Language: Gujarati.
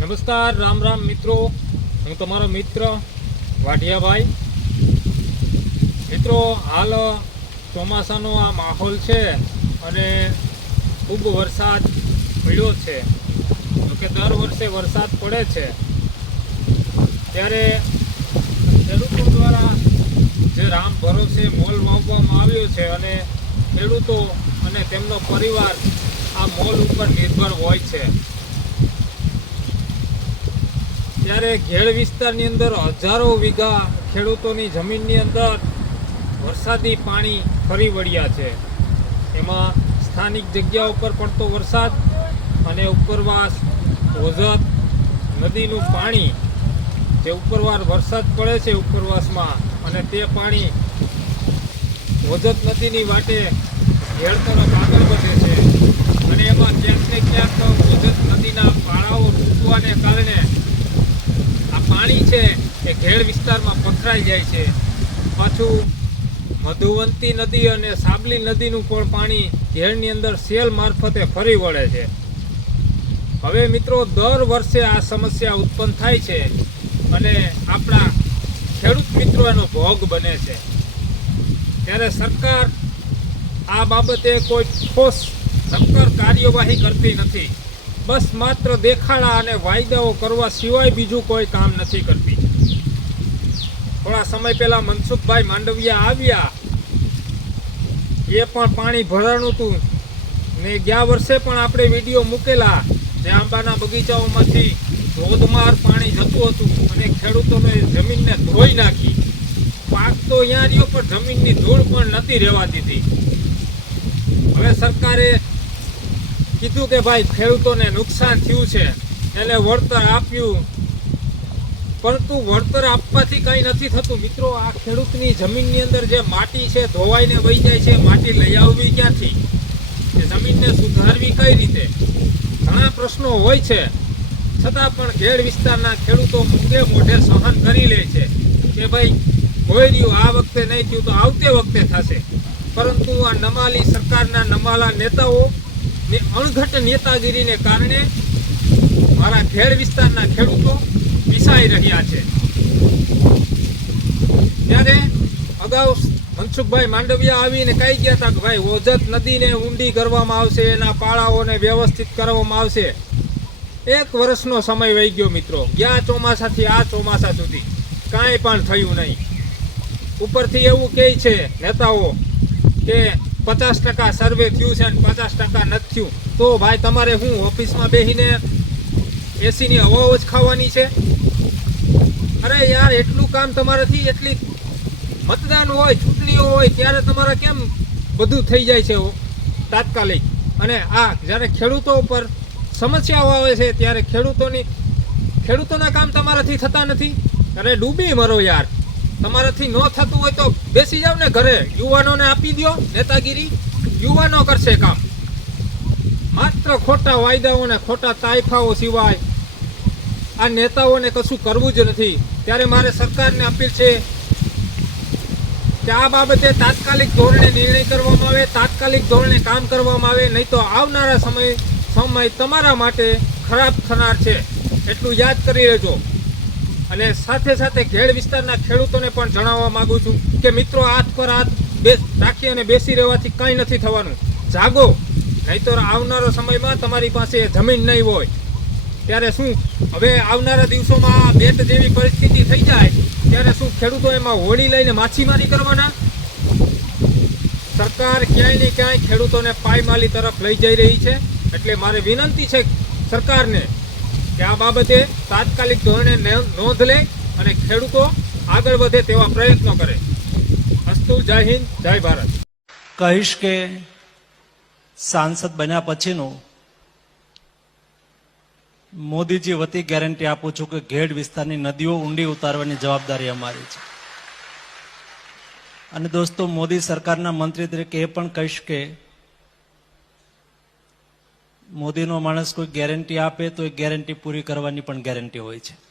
નમસ્કાર, રામ રામ મિત્રો. હું તમારો મિત્ર વાઢિયાભાઈ. મિત્રો, હાલ ચોમાસાનો આ માહોલ છે અને ખૂબ વરસાદ પડ્યો છે. જોકે દર વર્ષે વરસાદ પડે છે. ત્યારે ખેડૂતો દ્વારા જે રામ ભરોસે મોલ વાવવામાં આવ્યો છે અને ખેડૂતો અને તેમનો પરિવાર આ મોલ ઉપર નિર્ભર હોય છે. ત્યારે ઘેડ વિસ્તારની અંદર હજારો વીઘા ખેડૂતોની જમીનની અંદર વરસાદી પાણી ફરી વળ્યા છે. એમાં સ્થાનિક જગ્યા ઉપર પડતો વરસાદ અને ઉપરવાસ, ઓઝત, નદીનું પાણી જે ઉપરવાર વરસાદ પડે છે ઉપરવાસમાં અને તે પાણી ઓઝત નદીની વાટે ઘેડ તરફ આગળ વધે છે. અને એમાં ક્યાંક ને ક્યાંક ઓઝત નદીના પાળાઓ તૂટવાને કારણે પાણી છે એ ઘેર વિસ્તારમાં પથરાઈ જાય છે. પાછું મધુવંતી નદી અને સાબલી નદીનું પણ પાણી ઘેરની અંદર સેલ મારફતે ફરી વળે છે. હવે મિત્રો, દર વર્ષે આ સમસ્યા ઉત્પન્ન થાય છે અને આપણા ખેડૂત મિત્રો એનો ભોગ બને છે. ત્યારે સરકાર આ બાબતે કોઈ ઠોસ નક્કર કાર્યવાહી કરતી નથી. બસ માત્ર દેખાડા અને વાયદાઓ કરવા સિવાય બીજું કોઈ કામ નથી કરતી. થોડા સમય પહેલા મનસુખભાઈ માંડવિયા આવ્યા. એ પણ પાણી ભરાણું હતું. ને ગયા વર્ષે પણ આપણે વીડિયો મૂકેલા જે આંબાના બગીચાઓમાંથી ધોધમાર પાણી જતું હતું અને ખેડૂતોને જમીનને ધોઈ નાખી. પાક તો અહીંયા રહ્યો, પણ જમીનની ધૂળ પણ નથી રહેવા દીધી હવે સરકારે કીધું કે ભાઈ, ખેડૂતોને નુકસાન થયું છે, એને વળતર આપ્યું. પરંતુ વળતર આપવાથી કંઈ નથી થતું. મિત્રો, આ ખેડૂતની જમીનની અંદર જે માટી છે, ધોવાઈને વહી જાય છે, માટી લઈ આવવી ક્યાંથી? કે જમીનને સુધારવી કઈ રીતે? ઘણા પ્રશ્નો હોય છે. છતાં પણ ઘેડ વિસ્તારના ખેડૂતો મૂંગે મોઢે સહન કરી લે છે કે ભાઈ, હોય રહ્યું આ વખતે નહીં થયું તો આવતે વખતે થશે. પરંતુ આ નમાલી સરકારના નમાલા નેતાઓ અણઘટ નેતાગીરીને કારણે મારા ખેડ વિસ્તારના ખેડૂતો પીસાઈ રહ્યા છે. ત્યારે અગાઉ મનસુખભાઈ માંડવિયા આવીને કહી ગયા હતા કે ભાઈ ઓજત નદીને ઊંડી કરવામાં આવશે, એના પાળાઓને વ્યવસ્થિત કરવામાં આવશે. એક વર્ષનો સમય વહી ગયો મિત્રો. ગયા ચોમાસાથી આ ચોમાસા સુધી કાંઈ પણ થયું નહીં. ઉપરથી એવું કહે છે નેતાઓ કે પચાસ ટકા સર્વે થયું છે અને પચાસ ટકા નથી થયું. તો ભાઈ તમારે હું ઓફિસમાં બેસીને એસીની હવાઓ જ ખાવાની છે? અરે યાર, એટલું કામ તમારાથી એટલી મતદાન હોય, ચૂંટણીઓ હોય, ત્યારે તમારે કેમ બધું થઈ જાય છે તાત્કાલિક? અને આ જ્યારે ખેડૂતો ઉપર સમસ્યાઓ આવે છે, ત્યારે ખેડૂતોની ખેડૂતોના કામ તમારાથી થતા નથી? અરે ડૂબી મરો યાર. તમારાથી ન થતું હોય તો બેસી જાવ ને ઘરે. યુવાનોને આપી દો નેતાગીરી. યુવાનો કરશે કામ. માત્ર ખોટા વાયદાઓ ને ખોટા તાયફાઓ સિવાય આ નેતાઓને કશું કરવું જ નથી. ત્યારે મારે સરકારને અપીલ છે કે આ બાબતે તાત્કાલિક ધોરણે નિર્ણય કરવામાં આવે, તાત્કાલિક ધોરણે કામ કરવામાં આવે, નહીં તો આવનારા સમય સમય તમારા માટે ખરાબ થનાર છે. એટલું યાદ કરી લેજો. અને સાથે સાથે ઘેડ વિસ્તારના ખેડૂતોને પણ જણાવવા માંગુ છું કે મિત્રો હાથ પર હાથ બે રાખી અને બેસી રહેવાથી કંઈ નથી થવાનું. જાગો, નહીતર આવનારા સમયમાં તમારી પાસે જમીન નહીં હોય. ત્યારે શું? હવે આવનારા દિવસોમાં બેટ જેવી પરિસ્થિતિ થઈ જાય, ત્યારે શું ખેડૂતો એમાં હોડી લઈને માછીમારી કરવાના? સરકાર ક્યાંય ને ક્યાંય ખેડૂતોને પાયમાલી તરફ લઈ જઈ રહી છે, એટલે મારે વિનંતી છે સરકારને કે આ બાબતે તાત્કાલિક ધોરણે નોંધ લે અને ખેડૂતો આગળ વધે તેવા પ્રયત્નો કરે. અસ્તુ, જય હિન્દ, જય ભારત. કહીશ કે સાંસદ બન્યા પછીનું મોદીજી વતી ગેરંટી આપું છું કે ઘેડ વિસ્તારની નદીઓ ઊંડી ઉતારવાની જવાબદારી અમારી છે. અને દોસ્તો, મોદી સરકારના મંત્રી તરીકે એ પણ કહીશ કે મોદીનો માણસ કોઈ ગેરંટી આપે તો એ ગેરંટી પૂરી કરવાની પણ ગેરંટી હોય છે.